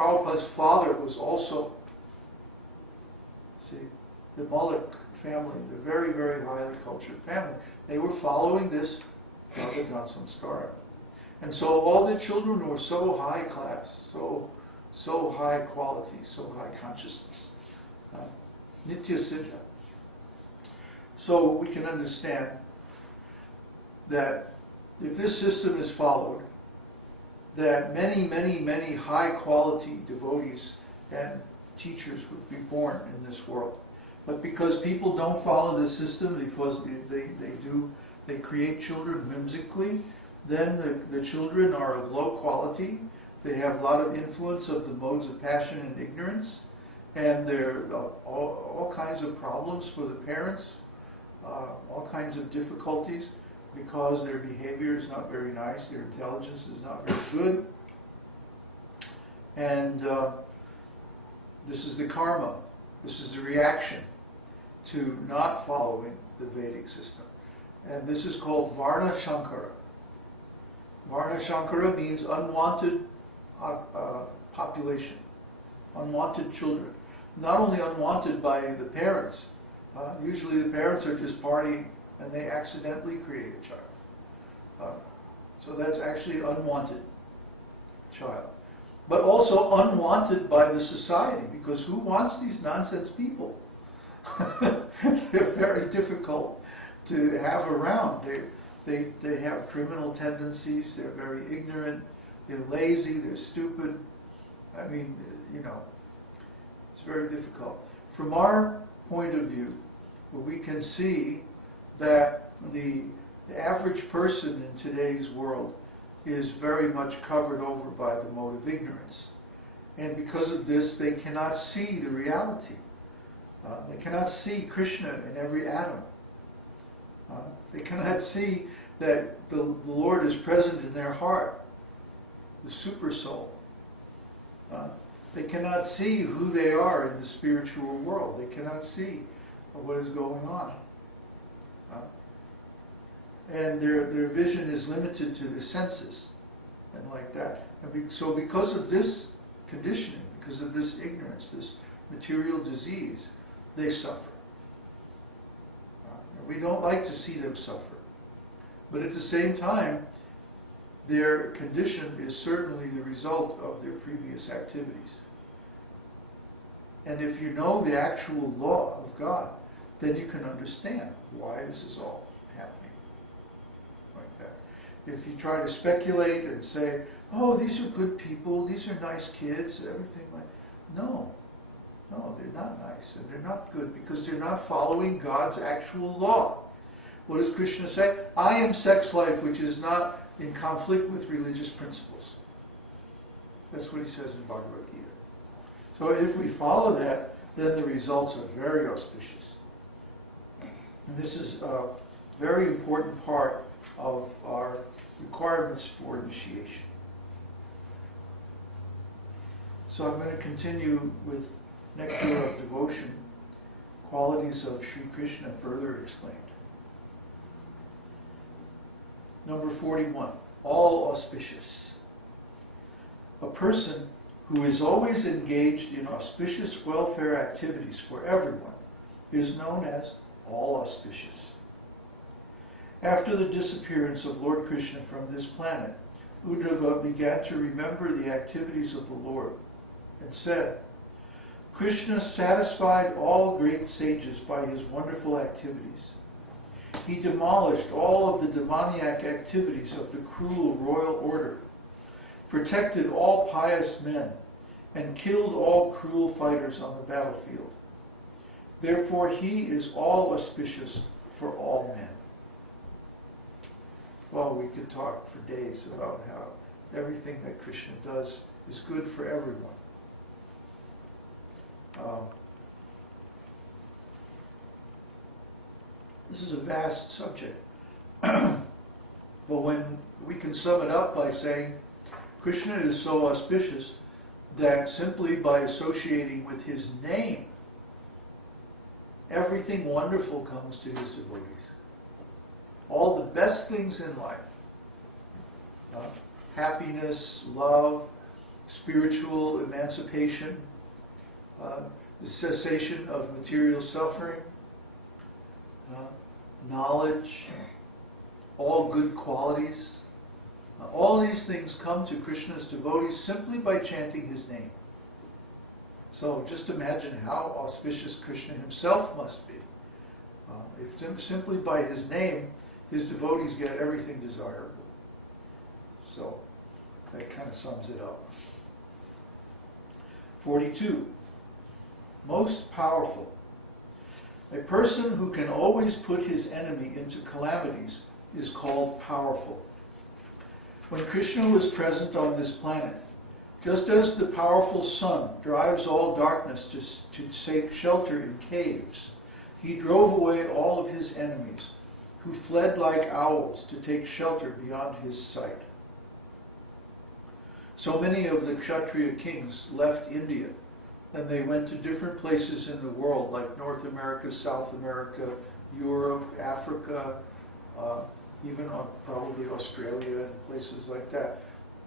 Prabhupada's father was also, see, the Malik family, the very, very highly cultured family. They were following this Bhagavatam-samskara. And so all the children were so high class, so high quality, so high consciousness. Nitya Siddha. So we can understand that if this system is followed, that many, many, many high quality devotees and teachers would be born in this world. But because people don't follow this system, because they create children whimsically, then the children are of low quality. They have a lot of influence of the modes of passion and ignorance, and there are all kinds of problems for the parents, all kinds of difficulties, because their behavior is not very nice, their intelligence is not very good. And this is the karma, this is the reaction to not following the Vedic system. And this is called Varna Shankara. Varna Shankara means unwanted population, unwanted children. Not only unwanted by the parents, usually the parents are just partying and they accidentally create a child. So that's actually an unwanted child. But also unwanted by the society, because who wants these nonsense people? They're very difficult to have around. They have criminal tendencies, they're very ignorant, they're lazy, they're stupid. I mean, you know, it's very difficult. From our point of view, we can see that the average person in today's world is very much covered over by the mode of ignorance. And because of this, they cannot see the reality. They cannot see Krishna in every atom. They cannot see that the Lord is present in their heart, the super soul. They cannot see who they are in the spiritual world. They cannot see what is going on. And their vision is limited to the senses and like that. And so because of this conditioning, because of this ignorance, this material disease, they suffer. We don't like to see them suffer. But at the same time, their condition is certainly the result of their previous activities. And if you know the actual law of God, then you can understand why this is all happening like that. If you try to speculate and say, oh, these are good people, these are nice kids, everything like that. No, they're not nice and they're not good because they're not following God's actual law. What does Krishna say? I am sex life which is not in conflict with religious principles. That's what he says in Bhagavad-gītā. So if we follow that, then the results are very auspicious. And this is a very important part of our requirements for initiation. So I'm going to continue with Nectar of Devotion, qualities of Śrī Kṛṣṇa further explained. Number 41, all-auspicious. A person who is always engaged in auspicious welfare activities for everyone is known as all-auspicious. After the disappearance of Lord Krishna from this planet, Uddhava began to remember the activities of the Lord and said, Krishna satisfied all great sages by his wonderful activities. He demolished all of the demoniac activities of the cruel royal order, protected all pious men, and killed all cruel fighters on the battlefield. Therefore he is all auspicious for all men. Well, we could talk for days about how everything that Krishna does is good for everyone. This is a vast subject. But when we can sum it up by saying Krishna is so auspicious that simply by associating with his name, everything wonderful comes to his devotees. All the best things in life, happiness, love, spiritual emancipation, the cessation of material suffering, knowledge, all good qualities. All these things come to Krishna's devotees simply by chanting his name. So just imagine how auspicious Krishna himself must be. If simply by his name, his devotees get everything desirable. So that kind of sums it up. 42. Most powerful. A person who can always put his enemy into calamities is called powerful. When Krishna was present on this planet, just as the powerful sun drives all darkness to take shelter in caves, he drove away all of his enemies, who fled like owls to take shelter beyond his sight. So many of the Kshatriya kings left India, and they went to different places in the world, like North America, South America, Europe, Africa, even probably Australia and places like that.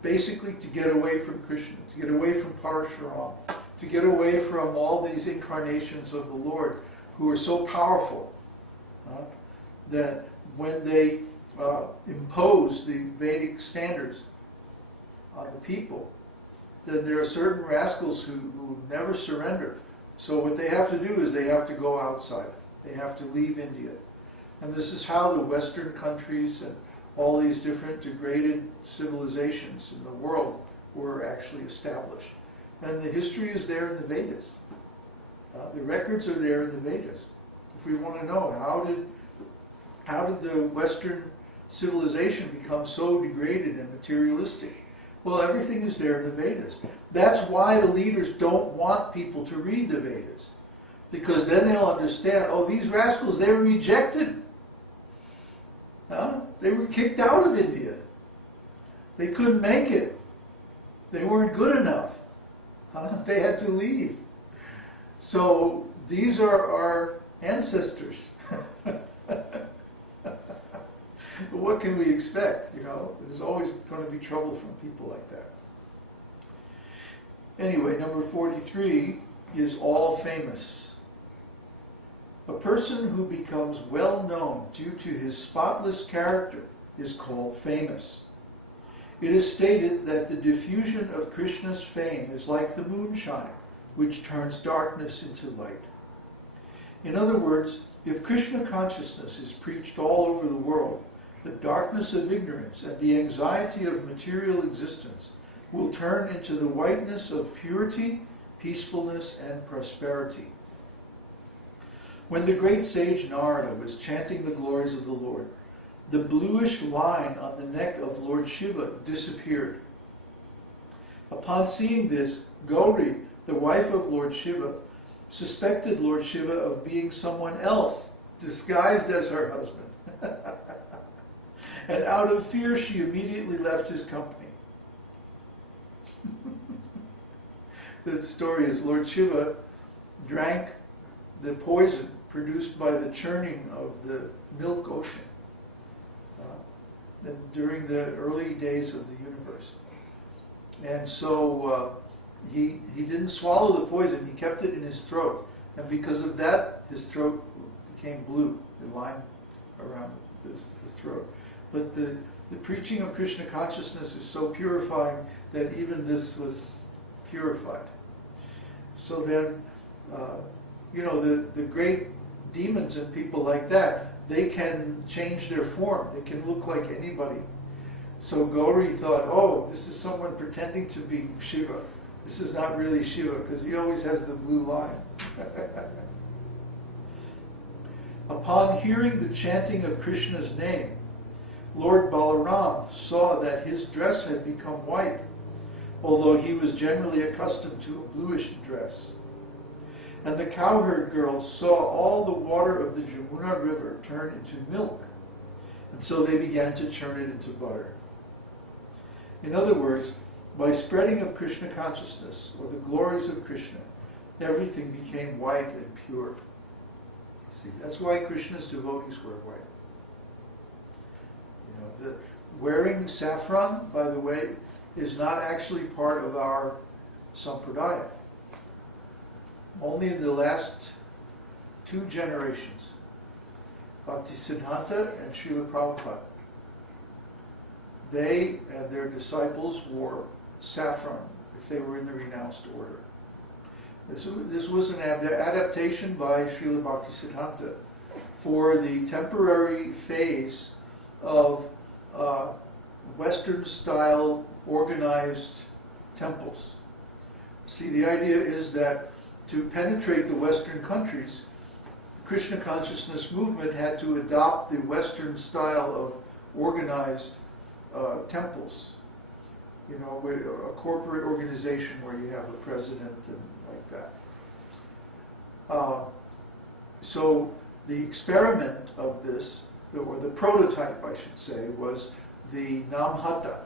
Basically to get away from Krishna, to get away from Parashuram, to get away from all these incarnations of the Lord who are so powerful that when they impose the Vedic standards on the people, then there are certain rascals who never surrender. So what they have to do is they have to go outside. They have to leave India. And this is how the Western countries and all these different degraded civilizations in the world were actually established. And the history is there in the Vedas. The records are there in the Vedas. If we want to know how did the Western civilization become so degraded and materialistic, well, everything is there in the Vedas. That's why the leaders don't want people to read the Vedas, because then they'll understand, oh, these rascals, they were rejected. They were kicked out of India. They couldn't make it. They weren't good enough. They had to leave. So these are our ancestors. What can we expect? There's always going to be trouble from people like that. Anyway, number 43 is all famous. A person who becomes well known due to his spotless character is called famous. It is stated that the diffusion of Krishna's fame is like the moonshine, which turns darkness into light. In other words, if Krishna consciousness is preached all over the world, the darkness of ignorance and the anxiety of material existence will turn into the whiteness of purity, peacefulness, and prosperity. When the great sage Narada was chanting the glories of the Lord, the bluish line on the neck of Lord Shiva disappeared. Upon seeing this, Gauri, the wife of Lord Shiva, suspected Lord Shiva of being someone else, disguised as her husband. And out of fear, she immediately left his company. The story is Lord Shiva drank the poison produced by the churning of the milk ocean during the early days of the universe. And so he didn't swallow the poison, he kept it in his throat. And because of that, his throat became blue, the line around the throat. But the preaching of Krishna consciousness is so purifying that even this was purified. So then, the great demons and people like that, they can change their form. They can look like anybody. So Gauri thought, oh, this is someone pretending to be Shiva. This is not really Shiva, because he always has the blue line. Upon hearing the chanting of Krishna's name, Lord Balaram saw that his dress had become white, although he was generally accustomed to a bluish dress. And the cowherd girls saw all the water of the Jamuna river turn into milk, and so they began to churn it into butter. In other words, by spreading of Krishna consciousness, or the glories of Krishna, everything became white and pure. See, that's why Krishna's devotees wear white. Wearing saffron, by the way, is not actually part of our sampradaya. Only in the last 2 generations, Bhaktisiddhanta and Srila Prabhupada, they and their disciples wore saffron if they were in the renounced order. This was an adaptation by Srila Bhaktisiddhanta for the temporary phase of Western-style organized temples. See, the idea is that to penetrate the Western countries, the Krishna consciousness movement had to adopt the Western style of organized temples. You know, a corporate organization where you have a president and like that. So the experiment of this, or the prototype I should say, was the Namhata.